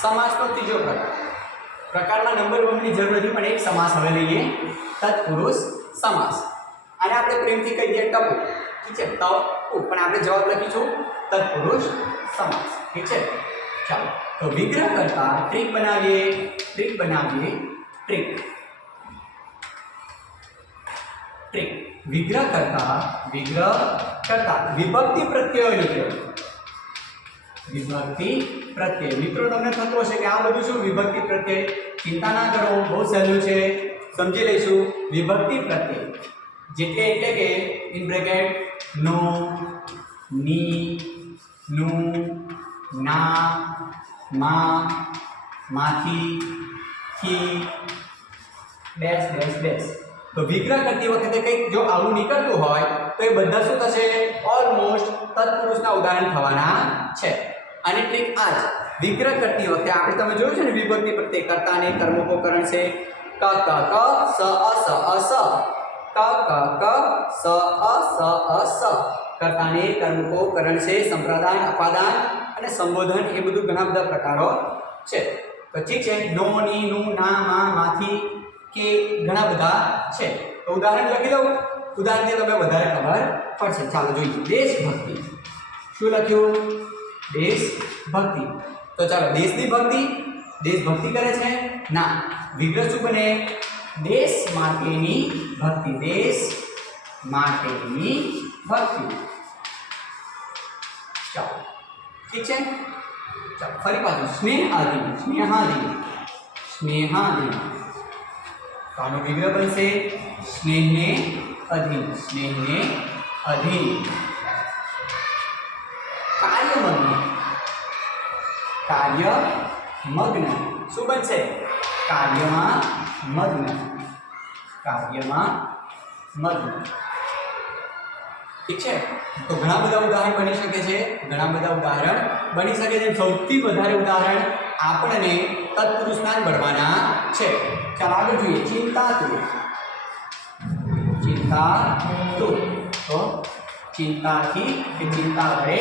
સમાસનો ત્રીજો પ્રકારમાં નંબર વનની જરૂર નથી, પણ એક સમાસ હવે લઈએ, તત્પુરુષ સમાસ. આને આપણે પ્રેમથી કહી દઈએ ટપુ, ઠીક છે, પણ આપણે જવાબ લખીશું તત્પુરુષ સમાસ. ઠીક છે, ચાલો તો વિગ્રહ કરતા ટ્રીક બનાવીએ, ટ્રીક. વિગ્રહ કરતા વિભક્તિ પ્રત્યય નીકળ્યો. વિભક્તિ પ્રત્યય મિત્રો તમને થતું હશે કે આ બધું શું વિભક્તિ પ્રત્યય, ચિંતા ના કરો, બહુ સહેલું છે, સમજી લઈશું. વિભક્તિ પ્રત્યય જેટલે એટલે કે ઇન બ્રેકેટ નો, ની, નું, ના, માં, માંથી, થી, ડેશ ડેશ ડેશ. તો વિગ્રહ કરતી વખતે કંઈક જો આવું નીકળતું હોય તો એ બધા શું થશે? ઓલમોસ્ટ તત્પુરુષના ઉદાહરણ થવાના છે. અને ટ્રીક આ જ વિગ્રહ કરતી વખતે આપણે તમે જોયું છે ને વિભક્તિ પ્રત્યય કર્તાને કર્મકોકરણ છે ક ક ક સ અ સ અ સ ક ક ક સ અ સ અ સ. કર્તાને કર્મકોકરણ છે, સંપ્રદાન, અપાદાન અને સંબોધન, એ બધું ઘણા બધા પ્રકારો છે. તો ઠીક છે, નો, ની, નું, ના, માં, માંથી કે ઘણા બધા છે. તો ઉદાહરણ લખી દઉં, ઉદાહરણથી તમને વધારે ખબર પડશે. ચાલો જોઈએ. દેશભક્તિ શું લખ્યું? દેશભક્તિ. તો ચાલો દેશની ભક્તિ, દેશભક્તિ કરે છે ના, વિગ્રહ શું બને? દેશ માટેની ભક્તિ, દેશ માટેની ભક્તિ. ચાલો ઠીક છે, ચાલો ફરી પાછું સ્નેહાધીન, સ્નેહાધીન. તો આનો વિગ્રહ બનશે સ્નેહને અધીન, સ્નેહને અધીન. કાર્યમગ્ન શું બનશે? કાર્યમાં મગ્ન, ઠીક છે. તો ઘણા બધા ઉદાહરણ બની શકે છે, સૌથી વધારે ઉદાહરણ આપણને તત્પુરુષના જ મળવાના છે. ચાલો આગળ જોઈએ. ચિંતાતુર, તો ચિંતાથી કે ચિંતા વડે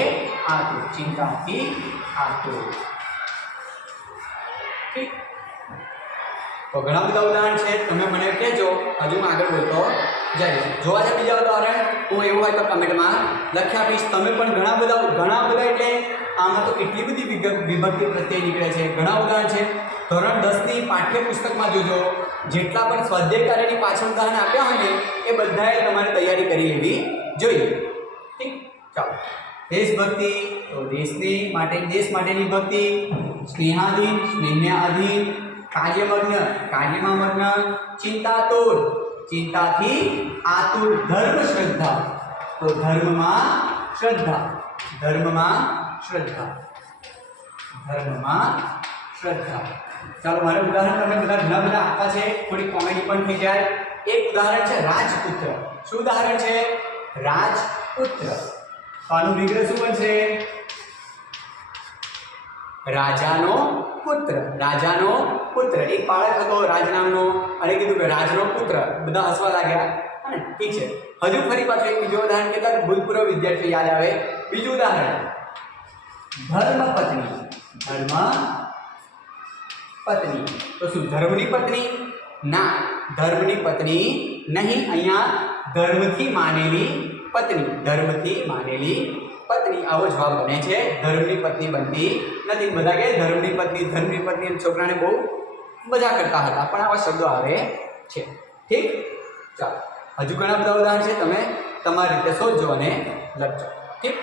આતુર, ચિંતાથી આતુર. ઠીક. તો ઘણા બધા ઉદાહરણ છે, તમે મને કહેજો, હજુ હું આગળ બોલતો જઈશ. જોવા છે બીજા ઉદાહરણ, હું એવું હોય તો કમેન્ટમાં લખી આપીશ. તમે પણ ઘણા બધા એટલે આમાં તો કેટલી બધી વિભક્તિ પ્રત્યય નીકળે છે, ઘણા ઉદાહરણ છે. ધોરણ 10 ની પાઠ્યપુસ્તકમાં જોજો, જેટલા પણ સ્વાધ્યાય કાર્યની પાછળ ઉદાહરણ આપ્યા હોય ને એ બધાએ તમારે તૈયારી કરી લેવી જોઈએ. ઠીક, ચાલો. દેશભક્તિ, તો દેશ માટેની ભક્તિ. સ્નેહાધીન, સ્નેહને આધીન. કાર્યમાં મગ્ન. ચિંતાતુર, ચિંતાથી આતુર. ધર્મ શ્રદ્ધા, તો ધર્મમાં શ્રદ્ધા, ચાલો મારે ઉદાહરણ તમે ઘણા બધા આપવા છે, થોડી કોમેડી પણ થઈ જાય. એક ઉદાહરણ છે રાજપુત્ર. શું ઉદાહરણ છે? રાજપુત્ર. તો આનું વિગ્રહ શું બનશે? રાજાનો પુત્ર. એક બાળક હતો રાજ નામનો, અને કીધું કે રાજનો પુત્ર. બધા હસવા લાગ્યા. અને ઠીક છે, હજુ ફરી પાછું એક બીજું ઉદાહરણ, કેટલાક ભૂતપૂર્વ વિદ્યાર્થીઓ યાદ આવે. બીજું ઉદાહરણ ધર્મપત્ની. તો શું ધર્મની પત્ની? ના, ધર્મની પત્ની નહીં. અહીંયા ધર્મથી માનેલી પત્ની, આવો જવાબ બને છે. ધર્મની પત્ની બનતી નથી. બધા કહે ધર્મની પત્ની, છોકરાને બહુ મજા કરતા હતા, પણ આવા શબ્દો આવે છે. ઠીક, ચાલો હજુ ઘણા બધા ઉદાહરણ છે, તમે તમારી રીતે શોધજો અને લખજો. ઠીક.